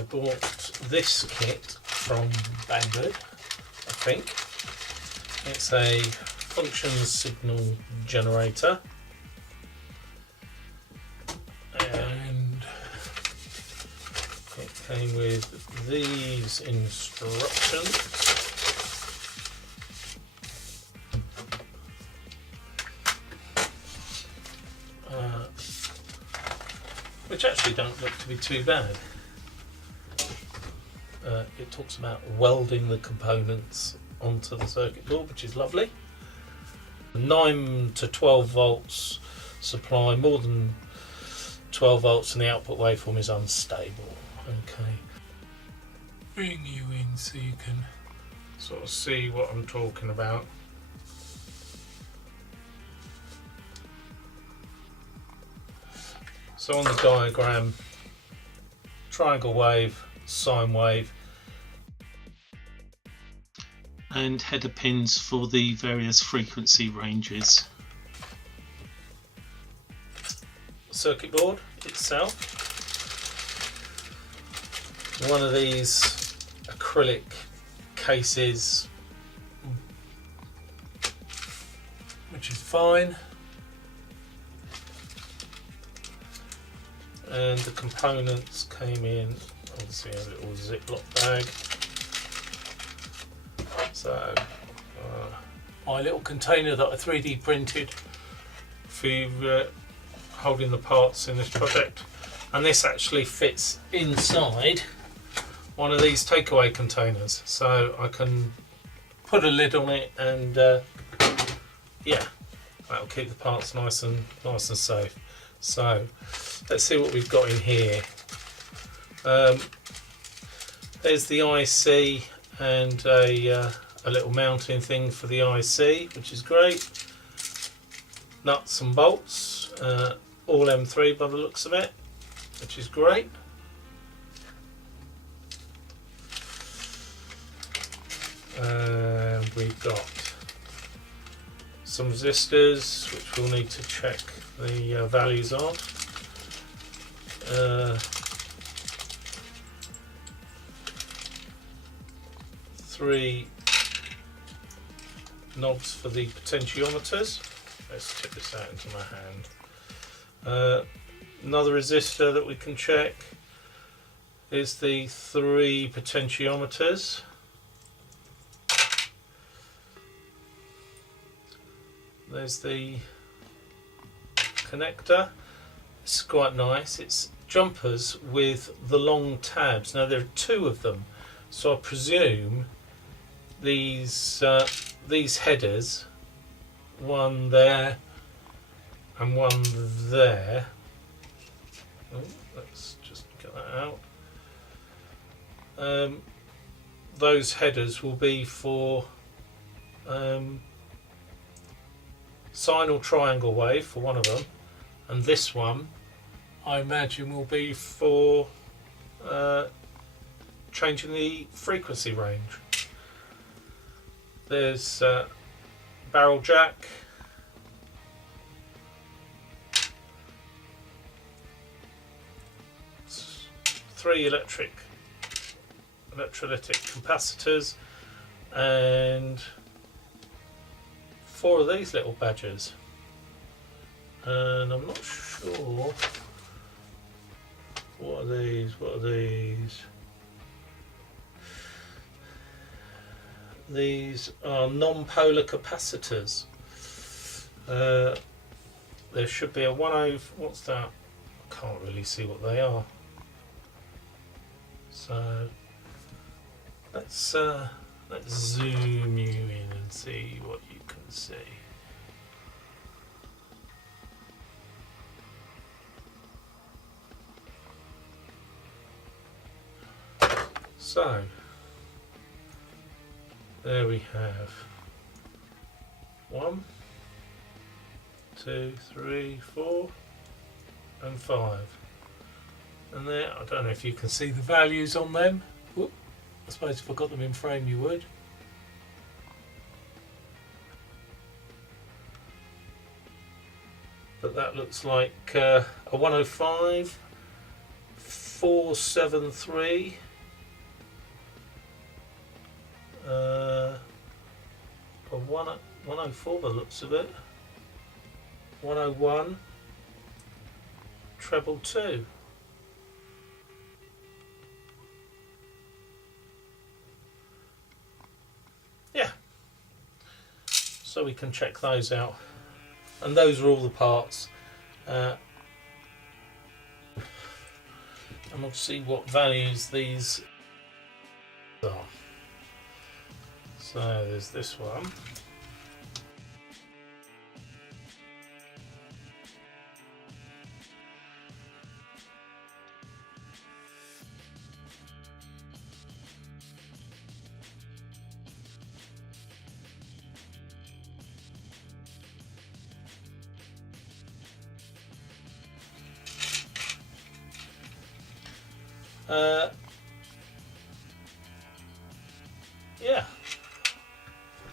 I bought this kit from Banggood, I think. It's a function signal generator, and it came with these instructions. Which actually don't look to be too bad. It talks about welding the components onto the circuit board, which is lovely. 9 to 12 volts supply, more than 12 volts, and the output waveform is unstable. Okay. Bring you in so you can sort of see what I'm talking about. So on the diagram, triangle wave, sine wave, and header pins for the various frequency ranges. Circuit board itself, one of these acrylic cases, which is fine. And the components came in obviously a little Ziploc bag. So my little container that I 3D printed for holding the parts in this project, and this actually fits inside one of these takeaway containers, so I can put a lid on it, and yeah, that'll keep the parts nice and safe. So let's see what we've got in here. There's the IC and a little mounting thing for the IC, which is great. Nuts and bolts, all M3 by the looks of it, which is great. And we've got some resistors, which we'll need to check the values on. 3 knobs for the potentiometers. Let's tip this out into my hand. Another resistor that we can check is the 3 potentiometers. There's the connector. It's quite nice. It's jumpers with the long tabs. Now there are 2 of them, so I presume these headers, one there and one there. Oh, let's just get that out. Those headers will be for sine or triangle wave for one of them, and this one I imagine will be for changing the frequency range. There's barrel jack, three electrolytic capacitors, and 4 of these little badgers. And I'm not sure, what are these? These are non-polar capacitors. There should be a 10, what's that? I can't really see what they are. So let's zoom you in and see what you can see. So there we have 1, 2, 3, 4 and 5, and there, I don't know if you can see the values on them. Whoop. I suppose if I got them in frame you would. But that looks like a 105, 473. Or 104 by the looks of it. 101. Treble 2. Yeah. So we can check those out. And those are all the parts. And we'll see what values these are. So there's this one. Yeah,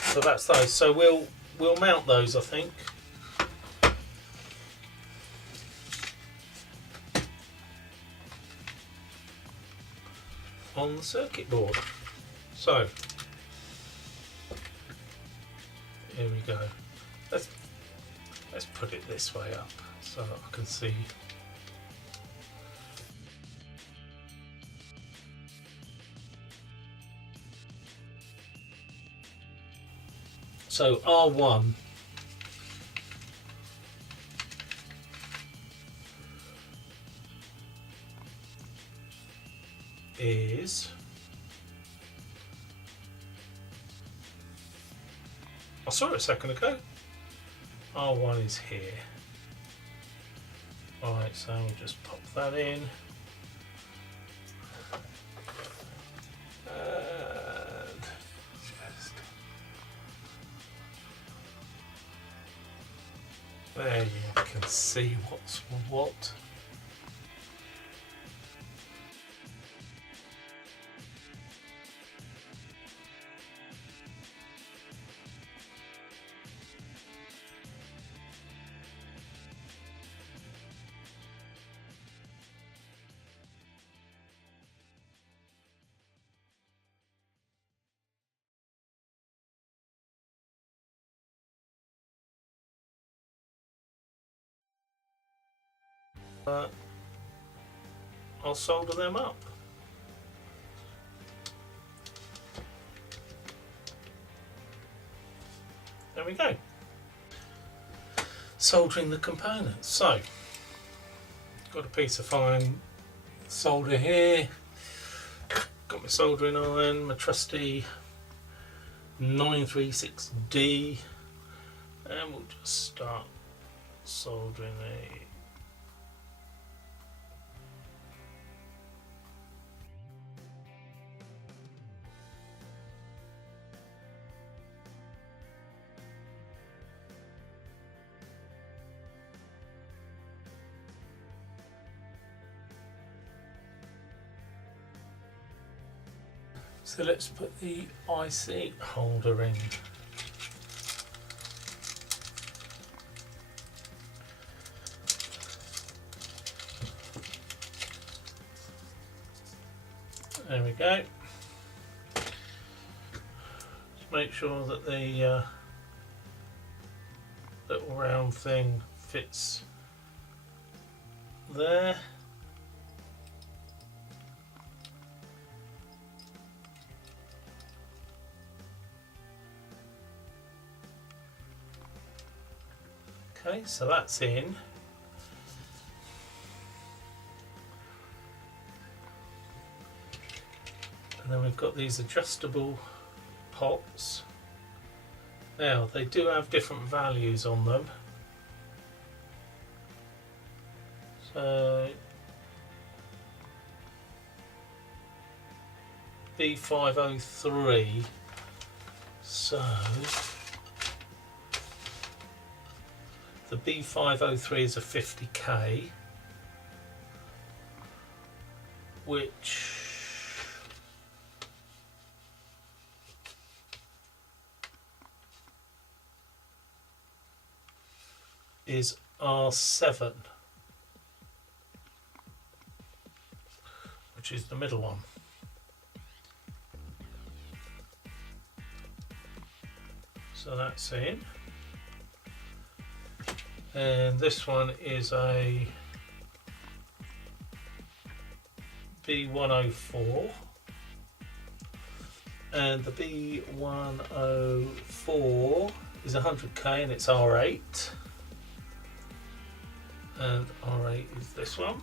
so that's those. So we'll mount those, I think. On the circuit board. So here we go. Let's put it this way up so that I can see. So R1 is, I saw it a second ago, R1 is here. Alright, so we'll just pop that in. There you can see what's what. I'll solder them up. There we go. Soldering the components. So, got a piece of fine solder here. Got my soldering iron, my trusty 936D, and we'll just start soldering a So let's put the IC holder in. There we go. Just make sure that the little round thing fits there. Okay, so that's in. And then we've got these adjustable pots. Now, they do have different values on them. So, B503. So, the B503 is a 50K, which is R7. which is the middle one. So that's in. And this one is a B104. And the B104 is 100k and it's R8. And R8 is this one.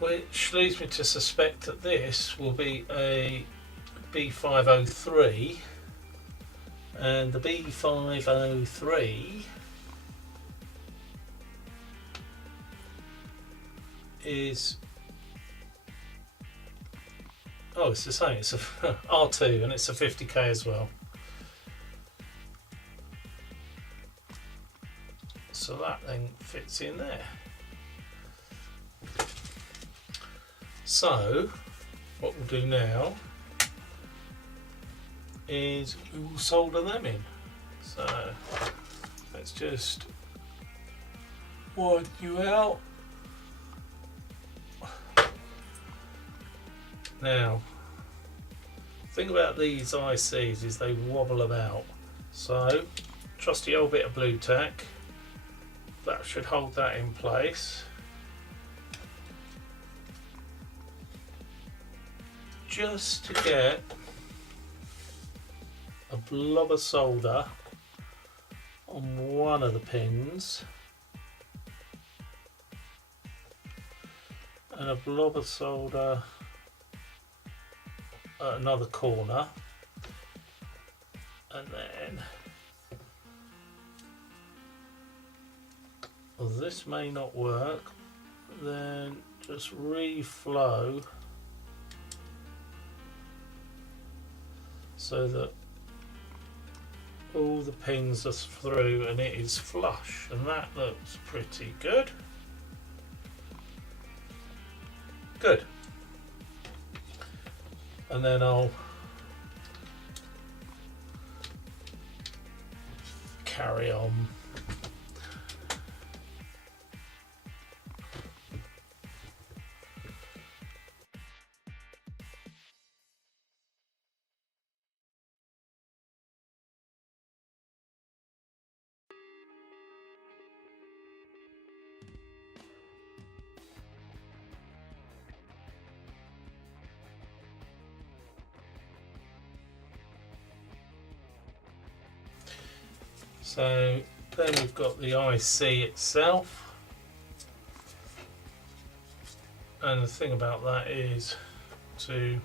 Which leads me to suspect that this will be a B503, and the B503 is, oh, it's the same, it's a R2 and it's a 50k as well. So that then fits in there. So what we'll do now is we will solder them in. So let's just widen you out. Now, the thing about these ICs is they wobble about. So trusty old bit of blue tack, that should hold that in place. Just to get a blob of solder on one of the pins and a blob of solder at another corner, and then, well, this may not work, then just reflow so that all the pins are through and it is flush, and that looks pretty good. Good. And then I'll carry on. So then we've got the IC itself, and the thing about that is to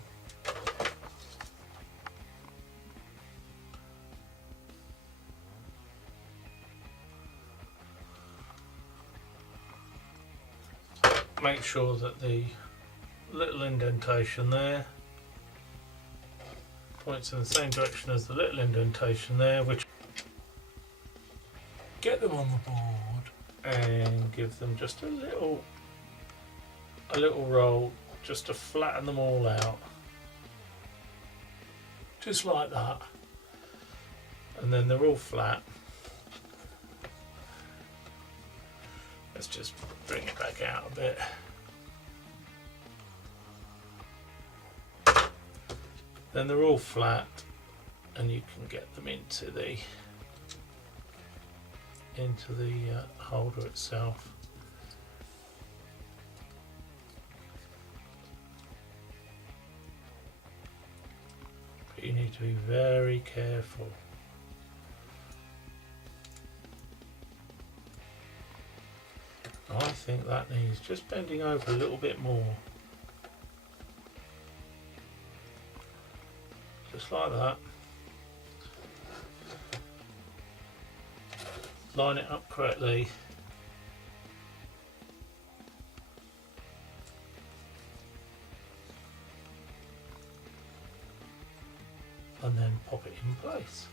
make sure that the little indentation there points in the same direction as the little indentation there, which get them on the board and give them just a little roll just to flatten them all out, just like that, and then they're all flat. Let's just bring it back out a bit. Then they're all flat and you can get them into the holder itself. But you need to be very careful. I think that needs just bending over a little bit more. Just like that. Line it up correctly. And then pop it in place.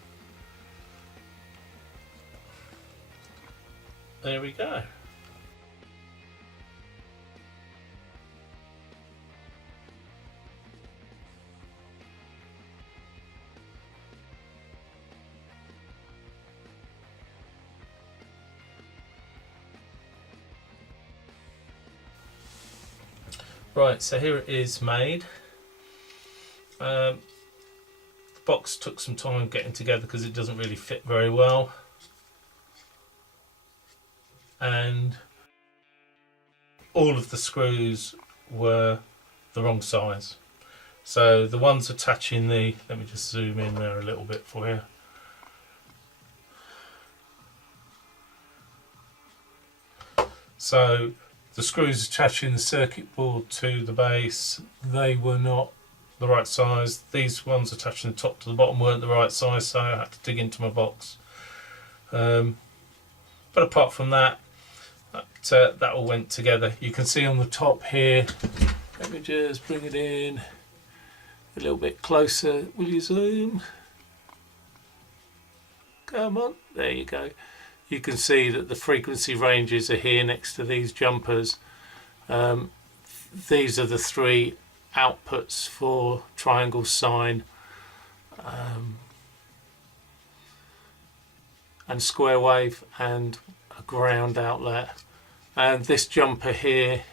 There we go. Right, so here it is made. The box took some time getting together because it doesn't really fit very well, and all of the screws were the wrong size. So the ones attaching the, let me just zoom in there a little bit for you. So the screws attaching the circuit board to the base, they were not the right size. These ones attaching the top to the bottom weren't the right size, so I had to dig into my box. But apart from that, that all went together. You can see on the top here, let me just bring it in a little bit closer. Will you zoom? Come on, there you go. You can see that the frequency ranges are here next to these jumpers. These are the three outputs for triangle, sine, and square wave, and a ground outlet. And this jumper here,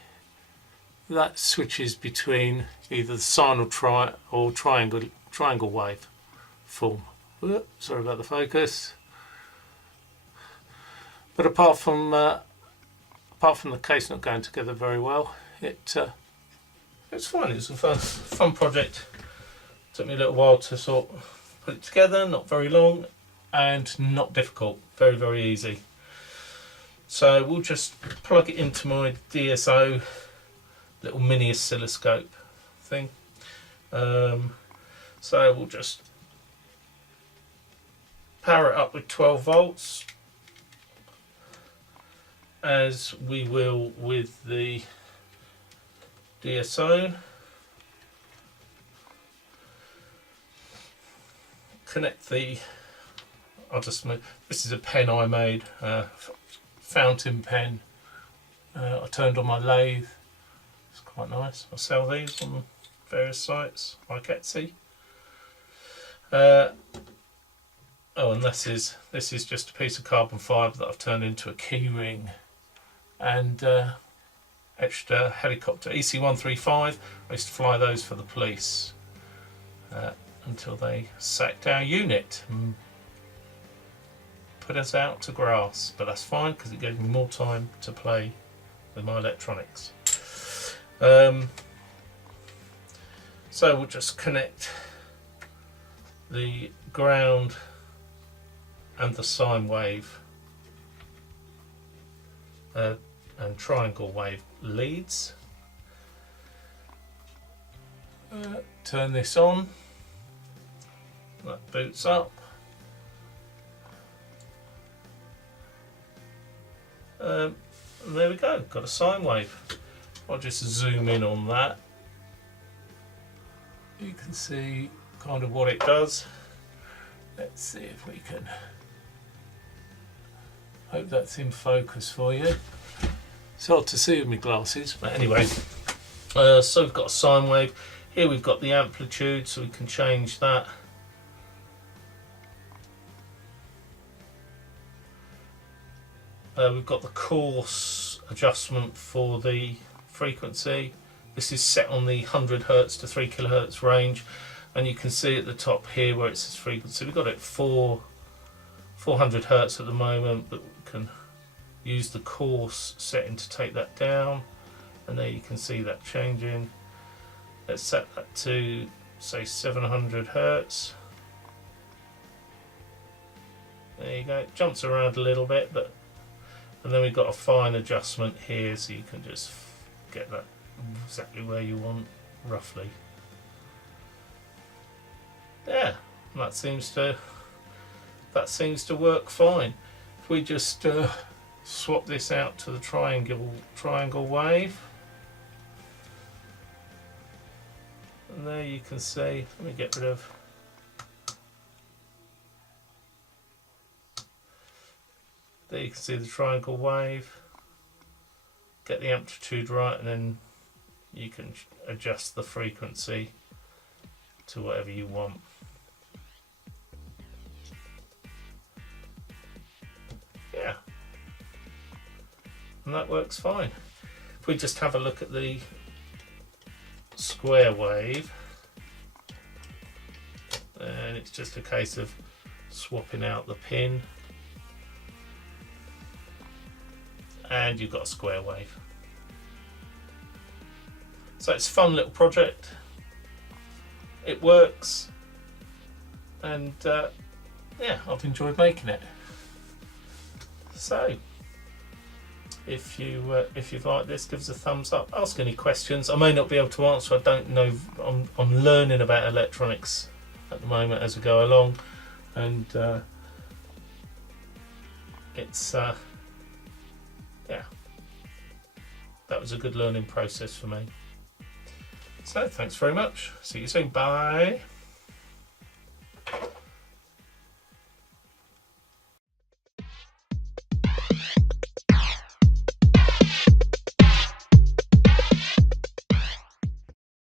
that switches between either the sine or triangle wave form. Whoop, sorry about the focus. But apart from the case not going together very well, it's fine. It's a fun project. Took me a little while to sort of put it together, not very long, and not difficult. Very, very easy. So we'll just plug it into my DSO little mini oscilloscope thing. So we'll just power it up with 12 volts, as we will with the DSO. Connect the, I'll just move, this is a pen I made, fountain pen. I turned on my lathe. It's quite nice. I sell these on various sites like Etsy. Oh, and this is just a piece of carbon fibre that I've turned into a key ring, and extra helicopter EC135. I used to fly those for the police until they sacked our unit and put us out to grass, but that's fine because it gave me more time to play with my electronics. So we'll just connect the ground and the sine wave and triangle wave leads. Turn this on, that boots up. And there we go, got a sine wave. I'll just zoom in on that. You can see kind of what it does. Let's see if we can, hope that's in focus for you. It's hard to see with my glasses, but anyway. So we've got a sine wave. Here we've got the amplitude, so we can change that. We've got the course adjustment for the frequency. This is set on the 100 Hz to 3 kHz range, and you can see at the top here where it says frequency, we've got it 400 Hz at the moment, but we can use the course setting to take that down, and there you can see that changing. Let's set that to say 700 Hz. There you go, it jumps around a little bit, but and then we've got a fine adjustment here, so you can just get that exactly where you want, roughly. Yeah, that seems to work fine. If we just swap this out to the triangle wave, and there you can see. Let me get rid of. There you can see the triangle wave, get the amplitude right, and then you can adjust the frequency to whatever you want. Yeah, and that works fine. If we just have a look at the square wave, and it's just a case of swapping out the pin, and you've got a square wave. So it's a fun little project, it works, and yeah, I've enjoyed making it. So if you've liked this, give us a thumbs up. Ask any questions. I may not be able to answer. I don't know. I'm learning about electronics at the moment as we go along, and it's yeah, that was a good learning process for me. So thanks very much. See you soon. Bye.